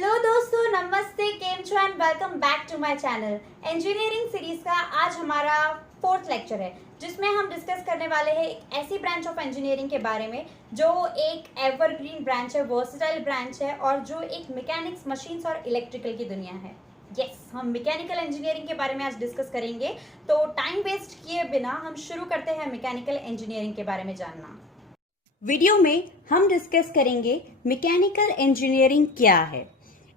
Hello दोस्तों, नमस्ते, केम छो and welcome back to my channel. Engineering series का आज हमारा 4th लेक्चर है, जिसमें हम डिस्कस करने वाले हैं एक ऐसी ब्रांच ऑफ इंजीनियरिंग के बारे में जो एक एवरग्रीन ब्रांच है, वर्सेटाइल ब्रांच है और जो एक मैकेनिक्स, मशीन्स और इलेक्ट्रिकल की दुनिया है। हम मैकेनिकल इंजीनियरिंग के बारे में आज डिस्कस करेंगे। तो टाइम वेस्ट किए बिना हम शुरू करते हैं मैकेनिकल इंजीनियरिंग के बारे में जानना। वीडियो में हम डिस्कस करेंगे मैकेनिकल इंजीनियरिंग क्या है,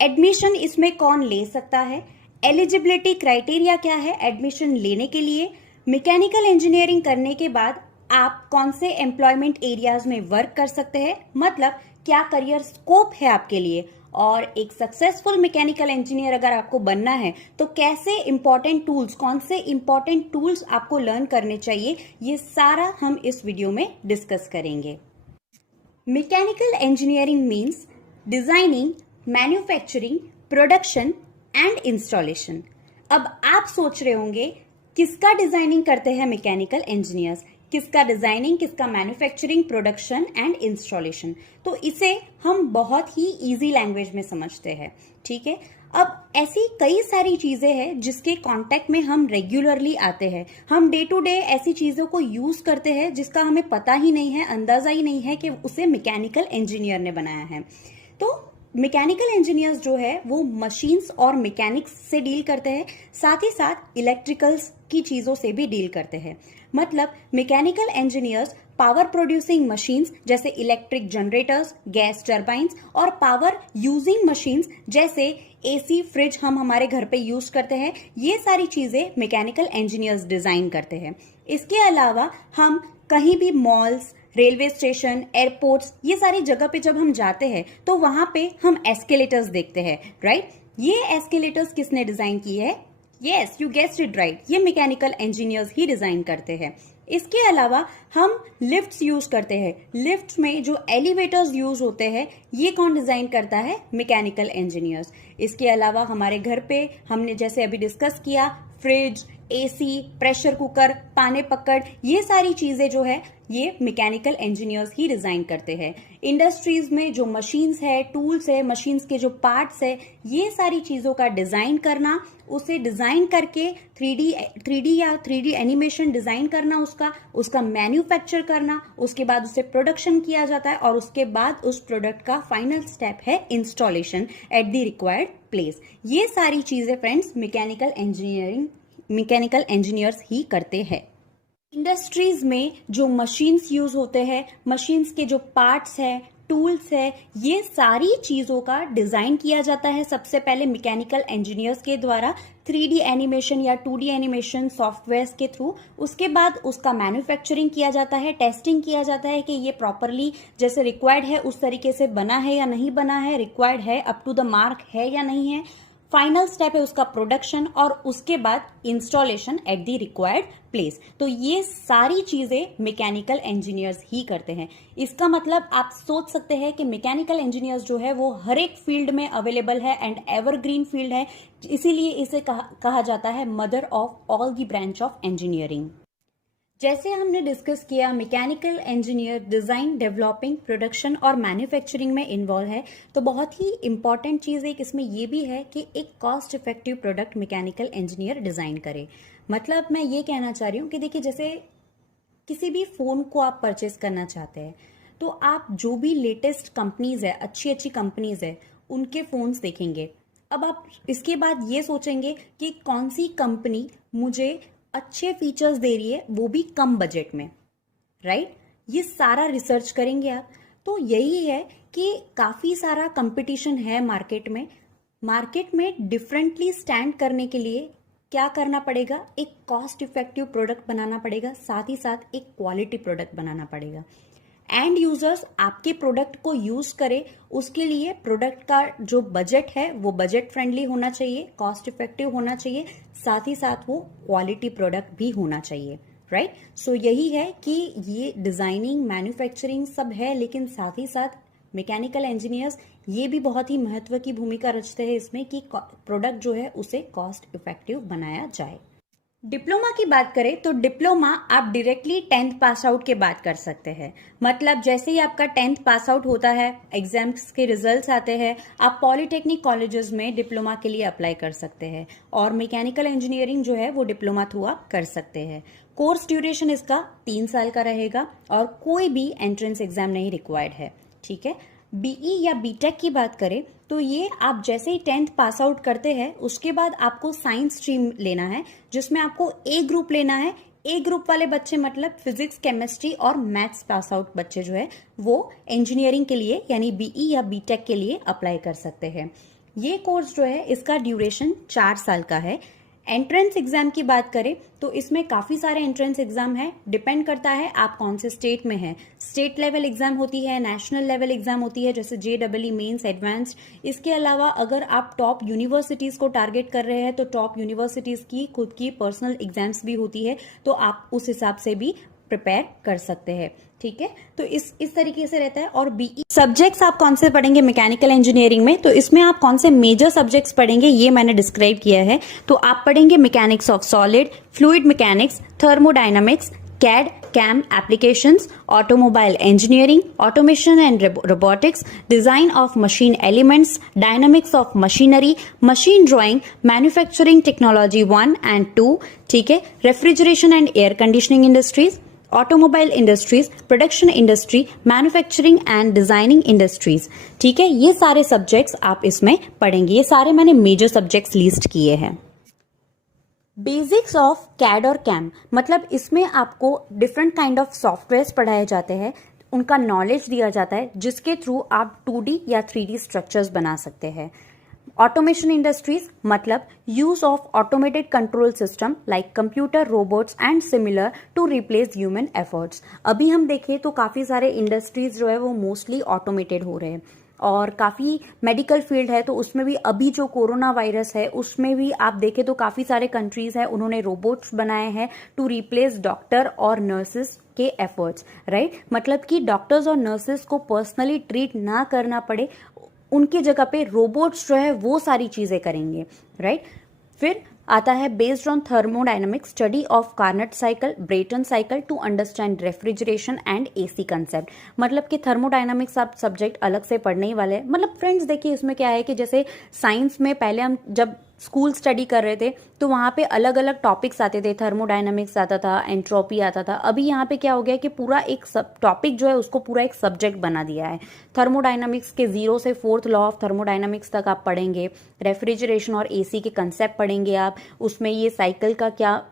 एडमिशन इसमें कौन ले सकता है, एलिजिबिलिटी क्राइटेरिया क्या है एडमिशन लेने के लिए, मैकेनिकल इंजीनियरिंग करने के बाद आप कौन से एम्प्लॉयमेंट एरियाज में वर्क कर सकते हैं, मतलब क्या करियर स्कोप है आपके लिए, और एक सक्सेसफुल मैकेनिकल इंजीनियर अगर आपको बनना है तो कैसे इंपॉर्टेंट टूल्स, कौन से इंपॉर्टेंट टूल्स आपको लर्न करने चाहिए, ये सारा हम इस वीडियो में डिस्कस करेंगे। Mechanical engineering means designing, manufacturing, production and installation. अब आप सोच रहे होंगे किसका डिजाइनिंग करते हैं मैकेनिकल इंजीनियर्स, किसका डिजाइनिंग, किसका मैन्युफैक्चरिंग, प्रोडक्शन एंड इंस्टॉलेशन। तो इसे हम बहुत ही इजी लैंग्वेज में समझते हैं, ठीक है। अब ऐसी कई सारी चीजें हैं जिसके कांटेक्ट में हम रेगुलरली आते हैं, हम डे टू डे ऐसी चीजों को यूज करते हैं जिसका हमें पता ही नहीं है, अंदाजा ही नहीं है कि उसे मैकेनिकल इंजीनियर ने बनाया है। तो मैकेनिकल इंजीनियर्स जो है वो मशीन्स और मैकेनिक्स से डील करते हैं, साथ ही साथ इलेक्ट्रिकल्स की चीजों से भी डील करते हैं। मतलब mechanical engineers power producing machines जैसे इलेक्ट्रिक जनरेटर्स, गैस टर्बाइंस और पावर यूजिंग मशीन्स जैसे एसी, फ्रिज हम हमारे घर पे यूज करते हैं, ये सारी चीजें मैकेनिकल इंजीनियर्स डिजाइन करते हैं। इसके अलावा हम कहीं भी मॉल्स, रेलवे स्टेशन, एयरपोर्ट्स, ये सारी जगह पे जब हम जाते हैं तो वहां पे हम एस्केलेटर्स देखते हैं, राइट। ये एस्केलेटर्स किसने डिजाइन की है? Yes, you guessed it right, ये मैकेनिकल इंजीनियर्स ही डिजाइन करते हैं। इसके अलावा हम लिफ्ट्स यूज करते हैं, लिफ्ट में जो एलिवेटर्स यूज होते हैं ये कौन डिजाइन करता है? Mechanical engineers. इसके अलावा हमारे घर पे हमने जैसे अभी डिस्कस किया, फ्रिज, एसी, प्रेशर कुकर, पाने पकड़, ये सारी चीजें जो है ये मैकेनिकल इंजीनियर्स ही डिजाइन करते हैं। इंडस्ट्रीज में जो मशीन्स है, टूल्स है, मशीन्स के जो पार्ट्स है, ये सारी चीजों का डिजाइन करना, उसे डिजाइन करके 3D या 3D एनिमेशन डिजाइन करना, उसका मैन्युफैक्चर करना, उसके बाद उसे प्रोडक्शन किया जाता है और उसके बाद उस प्रोडक्ट का फाइनल स्टेप है installation at the required place. ये सारी चीजें फ्रेंड्स मैकेनिकल इंजीनियर्स ही करते हैं। इंडस्ट्रीज में जो मशीन्स यूज होते हैं, मशीन्स के जो पार्ट्स है, टूल्स है, ये सारी चीजों का डिजाइन किया जाता है सबसे पहले मैकेनिकल इंजीनियर्स के द्वारा 3D एनिमेशन या 2D एनिमेशन सॉफ्टवेयर्स के थ्रू। उसके बाद उसका मैन्युफैक्चरिंग किया जाता है, टेस्टिंग किया जाता है कि ये प्रॉपरली जैसे रिक्वायर्ड है उस तरीके से बना है या नहीं बना है, रिक्वायर्ड है, अप टू द मार्क है या नहीं है। फाइनल स्टेप है उसका प्रोडक्शन और उसके बाद installation at the required place. तो ये सारी चीजें मैकेनिकल इंजीनियर्स ही करते हैं। इसका मतलब आप सोच सकते हैं कि मैकेनिकल इंजीनियर्स जो है वो हर एक फील्ड में अवेलेबल है एंड एवरग्रीन फील्ड है, इसीलिए इसे कहा जाता है mother of all the branch of engineering. जैसे हमने डिस्कस किया, mechanical engineer design, developing, production और मैन्युफैक्चरिंग में इन्वॉल्व है। तो बहुत ही इंपॉर्टेंट चीज एक इसमें ये भी है कि एक cost effective product mechanical engineer design करे। मतलब मैं ये कहना चाह रही हूँ कि देखिए, जैसे किसी भी फोन को आप परचेस करना चाहते हैं तो आप जो भी लेटेस्ट कंपनीज है, अच्छी अच्छी कंपनीज है, उनके फोन्स देखेंगे। अब आप इसके बाद ये सोचेंगे कि कौन सी कंपनी मुझे अच्छे फीचर्स दे रही है, वो भी कम बजट में, राइट। ये सारा रिसर्च करेंगे आप। तो यही है कि काफी सारा कंपटीशन है मार्केट में डिफरेंटली स्टैंड करने के लिए क्या करना पड़ेगा? एक कॉस्ट इफेक्टिव प्रोडक्ट बनाना पड़ेगा, साथ ही साथ एक क्वालिटी प्रोडक्ट बनाना पड़ेगा। एंड यूजर्स आपके प्रोडक्ट को यूज करें, उसके लिए प्रोडक्ट का जो बजट है वो बजट फ्रेंडली होना चाहिए, कॉस्ट इफेक्टिव होना चाहिए, साथ ही साथ वो क्वालिटी प्रोडक्ट भी होना चाहिए, राइट। सो यही है कि ये डिजाइनिंग, मैन्युफैक्चरिंग सब है, लेकिन साथ ही साथ मैकेनिकल इंजीनियर्स ये भी बहुत ही महत्व की भूमिका रचते हैं इसमें कि प्रोडक्ट जो है उसे कॉस्ट इफेक्टिव बनाया जाए। डिप्लोमा की बात करें तो डिप्लोमा आप डायरेक्टली 10th पास आउट के बाद कर सकते हैं। मतलब जैसे ही आपका 10th पास आउट होता है, एग्जाम्स के रिजल्ट्स आते हैं, आप पॉलिटेक्निक कॉलेजेस में डिप्लोमा के लिए अप्लाई कर सकते हैं और मैकेनिकल इंजीनियरिंग जो है वो डिप्लोमा थ्रू आप कर सकते हैं। कोर्स ड्यूरेशन इसका 3 साल का रहेगा और कोई भी एंट्रेंस एग्जाम नहीं रिक्वायर्ड है। ठीक है। बीई या बीटेक की बात करें तो ये आप जैसे ही 10th पास आउट करते हैं उसके बाद आपको साइंस स्ट्रीम लेना है, जिसमें आपको ए ग्रुप लेना है। ए ग्रुप वाले बच्चे मतलब फिजिक्स, केमिस्ट्री और मैथ्स पास आउट बच्चे जो है वो इंजीनियरिंग के लिए यानी बीई या बीटेक के लिए अप्लाई कर सकते हैं। ये कोर्स जो है इसका ड्यूरेशन 4 साल का है। एंट्रेंस एग्जाम की बात करें तो इसमें काफी सारे एंट्रेंस एग्जाम है, डिपेंड करता है आप कौन से स्टेट में हैं। स्टेट लेवल एग्जाम होती है, नेशनल लेवल एग्जाम होती है जैसे JEE मेंस, एडवांस्ड। इसके अलावा अगर आप टॉप यूनिवर्सिटीज को टारगेट कर रहे हैं तो टॉप यूनिवर्सिटीज की खुद की पर्सनल एग्जाम्स भी होती है, तो आप उस हिसाब से भी प्रिपेयर कर सकते हैं। ठीक है, तो इस तरीके से रहता है। और बीई सब्जेक्ट्स आप कौन से पढ़ेंगे मैकेनिकल इंजीनियरिंग में, तो इसमें आप कौन से मेजर सब्जेक्ट्स पढ़ेंगे ये मैंने डिस्क्राइब किया है। तो आप पढ़ेंगे mechanics of solid, fluid mechanics, thermodynamics, CAD CAM applications, automobile engineering, automation and robotics, design of machine elements, dynamics of machinery, machine drawing, manufacturing technology 1 and 2। ठीक है, refrigeration and air conditioning industries, automobile industries, production industry, manufacturing and designing industries. ठीक है, ये सारे subjects आप इसमें पढ़ेंगे। ये सारे मैंने मेजर सब्जेक्ट्स लिस्ट किए हैं। बेसिक्स ऑफ कैड और कैम मतलब इसमें आपको डिफरेंट काइंड ऑफ सॉफ्टवेयर्स पढ़ाए जाते हैं, उनका नॉलेज दिया जाता है जिसके थ्रू आप 2D या 3D स्ट्रक्चर्स बना सकते हैं। ऑटोमेशन इंडस्ट्रीज मतलब use of automated control system like computer, robots and similar to replace human efforts. अभी हम देखें तो काफी सारे इंडस्ट्रीज जो है वो मोस्टली ऑटोमेटेड हो रहे हैं और काफी मेडिकल फील्ड है, तो उसमें भी अभी जो कोरोना वायरस है उसमें भी आप देखें तो काफी सारे कंट्रीज हैं उन्होंने रोबोट्स बनाए हैं टू रिप्लेस डॉक्टर और नर्सेस के एफर्ट्स। राइट, मतलब कि डॉक्टर्स और नर्सेस को पर्सनली ट्रीट ना करना पड़े, उनकी जगह पे रोबोट्स जो है वो सारी चीजें करेंगे। राइट, फिर आता है based on thermodynamics study of Carnot cycle, Brayton cycle to understand refrigeration and AC concept. मतलब कि थर्मोडायनामिक्स आप सब्जेक्ट अलग से पढ़ने ही वाले हैं। मतलब फ्रेंड्स देखिए इसमें क्या है कि जैसे साइंस में पहले हम जब स्कूल स्टडी कर रहे थे तो वहाँ पे अलग अलग टॉपिक्स आते थे, थर्मोडायनामिक्स आता था, एंट्रोपी आता था। अभी यहाँ पे क्या हो गया कि पूरा एक सब टॉपिक जो है उसको पूरा एक सब्जेक्ट बना दिया है। थर्मोडायनामिक्स के 0 से 4th लॉ ऑफ थर्मोडायनामिक्स तक आप पढ़ेंगे, रेफ्रिजरेशन और एसी के कंसेप्ट पढ़ेंगे आप, उसमें ये साइकिल का क्या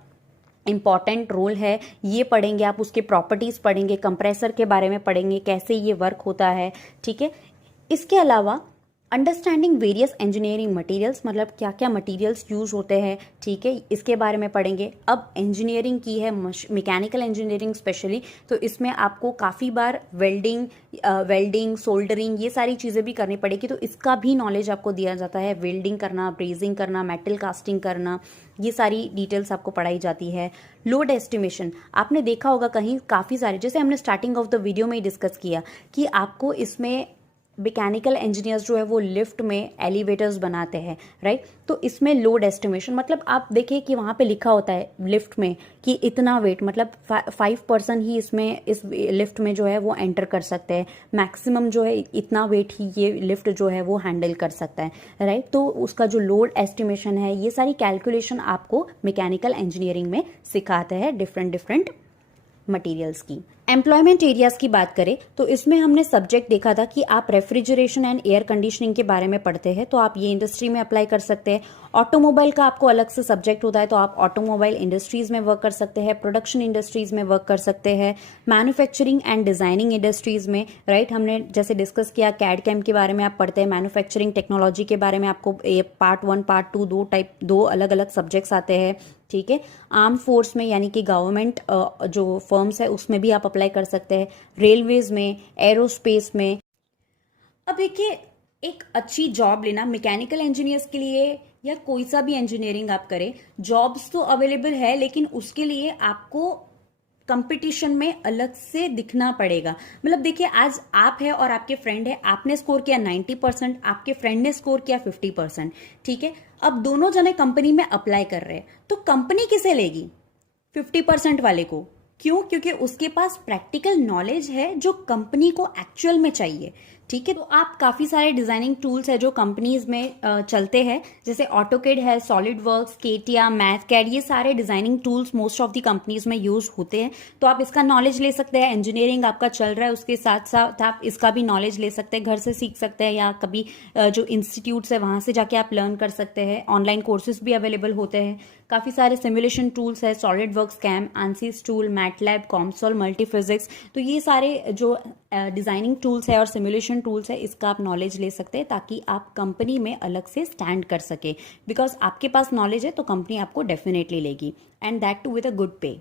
इंपॉर्टेंट रोल है ये पढ़ेंगे आप, उसके प्रॉपर्टीज पढ़ेंगे, कंप्रेसर के बारे में पढ़ेंगे कैसे ये वर्क होता है। ठीक है, इसके अलावा अंडरस्टैंडिंग वेरियस इंजीनियरिंग मटेरियल्स मतलब क्या क्या मटेरियल्स यूज होते हैं। ठीक है, इसके बारे में पढ़ेंगे। अब इंजीनियरिंग की है मैकेनिकल इंजीनियरिंग स्पेशली, तो इसमें आपको काफ़ी बार वेल्डिंग, सोल्डरिंग ये सारी चीज़ें भी करनी पड़ेगी, तो इसका भी नॉलेज आपको दिया जाता है। वेल्डिंग करना, ब्रेजिंग करना, मेटल कास्टिंग करना, ये सारी डिटेल्स आपको पढ़ाई जाती है। लोड एस्टिमेशन आपने देखा होगा कहीं काफ़ी सारे, जैसे हमने स्टार्टिंग ऑफ द वीडियो में ही डिस्कस किया कि आपको इसमें मैकेनिकल इंजीनियर्स जो है वो लिफ्ट में एलिवेटर्स बनाते हैं। राइट, तो इसमें लोड एस्टिमेशन मतलब आप देखिए कि वहाँ पे लिखा होता है लिफ्ट में कि इतना वेट, मतलब 5% ही इसमें इस लिफ्ट में जो है वो एंटर कर सकते हैं, मैक्सिमम जो है इतना वेट ही ये लिफ्ट जो है वो हैंडल कर सकता है। राइट, तो उसका जो लोड एस्टिमेशन है ये सारी कैलकुलेशन आपको मैकेनिकल इंजीनियरिंग में सिखाते हैं डिफरेंट मटेरियल्स की। एम्प्लॉयमेंट एरियाज की बात करें तो इसमें हमने सब्जेक्ट देखा था कि आप रेफ्रिजरेशन एंड एयर कंडीशनिंग के बारे में पढ़ते हैं तो आप ये इंडस्ट्री में अप्लाई कर सकते हैं। ऑटोमोबाइल का आपको अलग से सब्जेक्ट होता है तो आप ऑटोमोबाइल इंडस्ट्रीज में वर्क कर सकते हैं, प्रोडक्शन इंडस्ट्रीज में वर्क कर सकते हैं, मैन्युफैक्चरिंग एंड डिजाइनिंग इंडस्ट्रीज में। राइट, हमने जैसे डिस्कस किया कैड कैम के बारे में आप पढ़ते हैं, मैन्युफैक्चरिंग टेक्नोलॉजी के बारे में आपको पार्ट 1 पार्ट 2 दो अलग अलग सब्जेक्ट्स आते हैं। ठीक है, आर्म फोर्स में यानी कि गवर्नमेंट जो फर्म्स है उसमें भी आप अप्लाई कर सकते हैं, रेलवेज में, एरोस्पेस में। अब देखिए एक अच्छी जॉब लेना मैकेनिकल इंजीनियर्स के लिए या कोई सा भी इंजीनियरिंग आप करें, जॉब्स तो अवेलेबल है लेकिन उसके लिए आपको कंपटीशन में अलग से दिखना पड़ेगा। मतलब देखिए, आज आप है और आपके फ्रेंड है, आपने स्कोर किया 90%, आपके फ्रेंड ने स्कोर किया 50%, ठीक है। अब दोनों जने कंपनी में अप्लाई कर रहे हैं, तो कंपनी किसे लेगी? 50% वाले को। क्यों? क्योंकि उसके पास प्रैक्टिकल नॉलेज है जो कंपनी को एक्चुअल में चाहिए, ठीक है। तो आप काफ़ी सारे डिज़ाइनिंग टूल्स है जो कंपनीज में चलते हैं, जैसे ऑटोकेड है, SolidWorks, CATIA, Mathcad, ये सारे designing tools most of the companies में यूज होते हैं। तो आप इसका नॉलेज ले सकते हैं। इंजीनियरिंग आपका चल रहा है, उसके साथ साथ आप इसका भी नॉलेज ले सकते हैं, घर से सीख सकते हैं, या कभी जो इंस्टीट्यूट्स है वहाँ से जाके आप लर्न कर सकते हैं। ऑनलाइन कोर्सेज भी अवेलेबल होते हैं। काफ़ी सारे सिमुलेशन टूल्स है, SolidWorks, CAM, Ansys tool, MATLAB, COMSOL, Multiphysics. तो ये सारे जो डिज़ाइनिंग टूल्स है और सिमुलेशन टूल्स है, इसका आप नॉलेज ले सकते हैं ताकि आप कंपनी में अलग से स्टैंड कर सके। बिकॉज आपके पास नॉलेज है तो कंपनी आपको डेफिनेटली लेगी, and that too with a good पे।